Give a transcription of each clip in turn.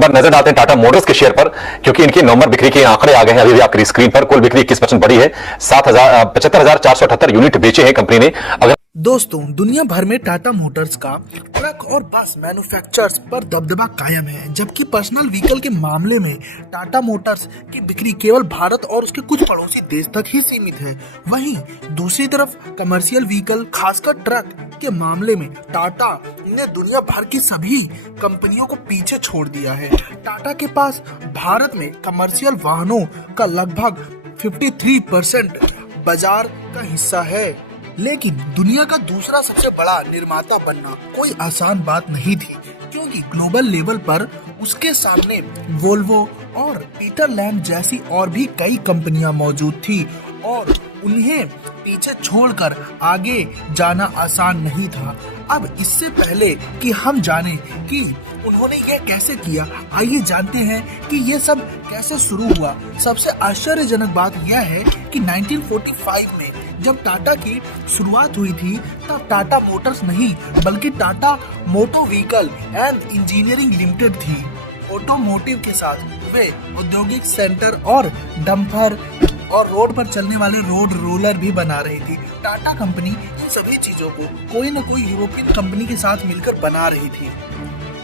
एक बार नजर डालते हैं टाटा मोटर्स के शेयर पर, क्योंकि इनकी नवंबर बिक्री के आंकड़े आ गए हैं अभी भी आपकी स्क्रीन पर। कुल बिक्री 21% बढ़ी है, 75,478 यूनिट बेचे हैं कंपनी ने। अगर दोस्तों, दुनिया भर में टाटा मोटर्स का ट्रक और बस मैन्युफैक्चरर्स पर दबदबा कायम है, जबकि पर्सनल व्हीकल के मामले में टाटा मोटर्स की बिक्री केवल भारत और उसके कुछ पड़ोसी देश तक ही सीमित है। वहीं दूसरी तरफ कमर्शियल व्हीकल, खासकर ट्रक के मामले में टाटा ने दुनिया भर की सभी कंपनियों को पीछे छोड़ दिया है। टाटा के पास भारत में कमर्शियल वाहनों का लगभग 53% बाजार का हिस्सा है, लेकिन दुनिया का दूसरा सबसे बड़ा निर्माता बनना कोई आसान बात नहीं थी, क्योंकि ग्लोबल लेवल पर उसके सामने वोल्वो और पीटर लैंड जैसी और भी कई कंपनियां मौजूद थी और उन्हें पीछे छोड़कर आगे जाना आसान नहीं था। अब इससे पहले कि हम जाने कि उन्होंने यह कैसे किया, आइए जानते हैं कि यह सब कैसे शुरू हुआ। सबसे आश्चर्यजनक बात यह है कि 1945 में जब टाटा की शुरुआत हुई थी, तब टाटा मोटर्स नहीं बल्कि Tata motor vehicle and engineering limited थी। ऑटोमोटिव के साथ वे औद्योगिक सेंटर और डंपर और रोड पर चलने वाले रोड रोलर भी बना रही थी। टाटा कंपनी इन सभी चीजों को कोई न कोई यूरोपियन कंपनी के साथ मिलकर बना रही थी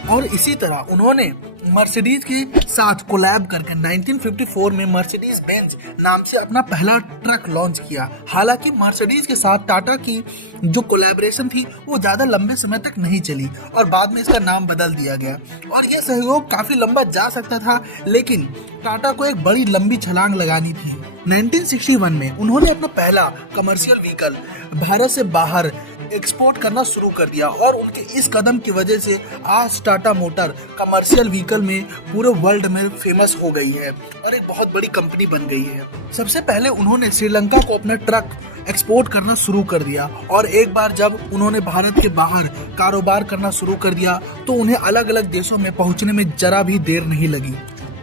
और इसी तरह उन्होंने मर्सिडीज के साथ कोलैब करके 1954 में मर्सिडीज बेंज नाम से अपना पहला ट्रक लॉन्च किया। हालांकि मर्सिडीज के साथ टाटा की जो कोलैबोरेशन थी वो ज्यादा लंबे समय तक नहीं चली और बाद में इसका नाम बदल दिया गया और यह सहयोग काफी लंबा जा सकता था, लेकिन टाटा को एक बड़ी लंबी छलांग लगानी थी। 1961 में उन्होंने अपना पहला कमर्शियल व्हीकल भारत से बाहर एक्सपोर्ट करना शुरू कर दिया और उनके इस कदम की वजह से आज टाटा मोटर कमर्शियल व्हीकल में पूरे वर्ल्ड में फेमस हो गई है और एक बहुत बड़ी कंपनी बन गई है। सबसे पहले उन्होंने श्रीलंका को अपना ट्रक एक्सपोर्ट करना शुरू कर दिया और एक बार जब उन्होंने भारत के बाहर कारोबार करना शुरू कर दिया तो उन्हें अलग अलग देशों में पहुंचने में जरा भी देर नहीं लगी।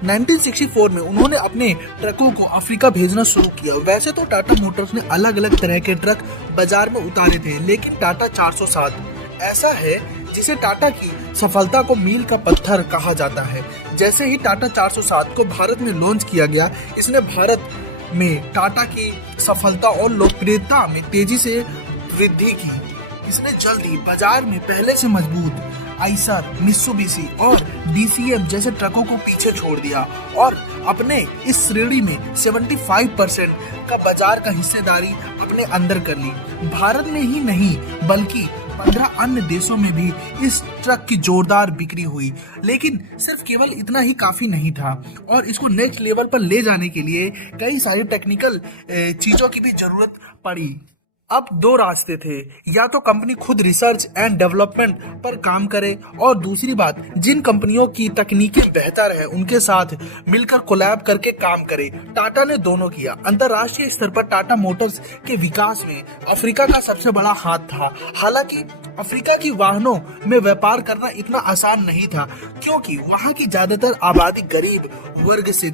1964 में उन्होंने अपने ट्रकों को अफ्रीका भेजना शुरू किया। वैसे तो टाटा मोटर्स ने अलग अलग तरह के ट्रक बाजार में उतारे थे, लेकिन टाटा 407 ऐसा है जिसे टाटा की सफलता को मील का पत्थर कहा जाता है। जैसे ही टाटा 407 को भारत में लॉन्च किया गया, इसने भारत में टाटा की सफलता और लोकप्रियता में तेजी से वृद्धि की। इसने जल्द ही बाजार में पहले से मजबूत आइसर, मित्सुबिशी और डीसीएम जैसे ट्रकों को पीछे छोड़ दिया और अपने इस श्रेणी में 75% का बाजार का हिस्सेदारी अपने अंदर कर ली। भारत में ही नहीं बल्कि 15 अन्य देशों में भी इस ट्रक की जोरदार बिक्री हुई, लेकिन सिर्फ केवल इतना ही काफी नहीं था और इसको नेक्स्ट लेवल पर ले जाने के लिए कई सारी टेक्निकल चीजों की भी जरूरत पड़ी। अब दो रास्ते थे, या तो कंपनी खुद रिसर्च एंड डेवलपमेंट पर काम करे और दूसरी बात, जिन कंपनियों की तकनीकें बेहतर है उनके साथ मिलकर कोलैब करके काम करे। टाटा ने दोनों किया। अंतर्राष्ट्रीय स्तर पर टाटा मोटर्स के विकास में अफ्रीका का सबसे बड़ा हाथ था। हालांकि अफ्रीका की वाहनों में व्यापार करना इतना आसान नहीं था, क्योंकि वहां की ज्यादातर आबादी गरीब वर्ग से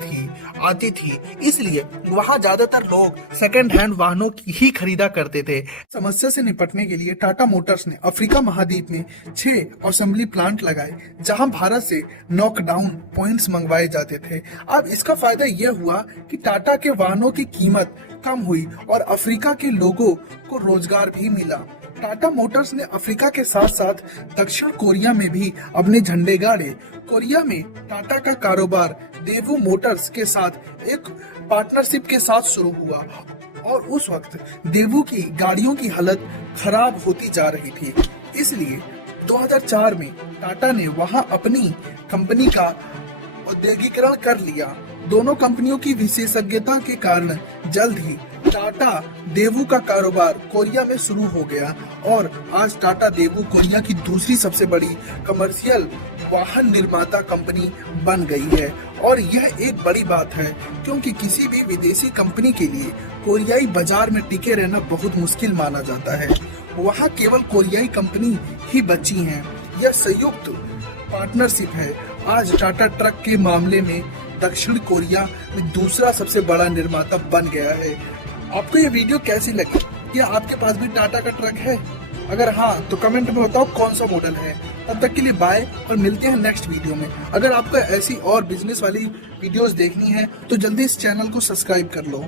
आती थी, इसलिए वहां ज्यादातर लोग सेकंड हैंड वाहनों की ही खरीदा करते थे। समस्या से निपटने के लिए टाटा मोटर्स ने अफ्रीका महाद्वीप में 6 असेंबली प्लांट लगाए, जहां भारत से नॉकडाउन पॉइंट्स मंगवाए जाते थे। अब इसका फायदा यह हुआ कि टाटा के वाहनों की कीमत कम हुई और अफ्रीका के लोगों को रोजगार भी मिला। टाटा मोटर्स ने अफ्रीका के साथ साथ दक्षिण कोरिया में भी अपने झंडे गाड़े। कोरिया में टाटा का कारोबार देवू मोटर्स के साथ एक पार्टनरशिप के साथ शुरू हुआ और उस वक्त देवू की गाड़ियों की हालत खराब होती जा रही थी, इसलिए 2004 में टाटा ने वहां अपनी कंपनी का औद्योगिकरण कर लिया। दोनों कंपनियों की विशेषज्ञता के कारण जल्द ही टाटा देवू का कारोबार कोरिया में शुरू हो गया और आज टाटा देवू कोरिया की दूसरी सबसे बड़ी कमर्शियल वाहन निर्माता कंपनी बन गई है। और यह एक बड़ी बात है, क्योंकि किसी भी विदेशी कंपनी के लिए कोरियाई बाजार में टिके रहना बहुत मुश्किल माना जाता है। वहाँ केवल कोरियाई कंपनी ही बची हैं। यह संयुक्त पार्टनरशिप है। आज टाटा ट्रक के मामले में दक्षिण कोरिया में दूसरा सबसे बड़ा निर्माता बन गया है। आपको ये वीडियो कैसी लगी? क्या आपके पास भी टाटा का ट्रक है? अगर हाँ तो कमेंट में बताओ कौन सा मॉडल है। तब तक के लिए बाय और मिलते हैं नेक्स्ट वीडियो में। अगर आपको ऐसी और बिजनेस वाली वीडियोस देखनी है तो जल्दी इस चैनल को सब्सक्राइब कर लो।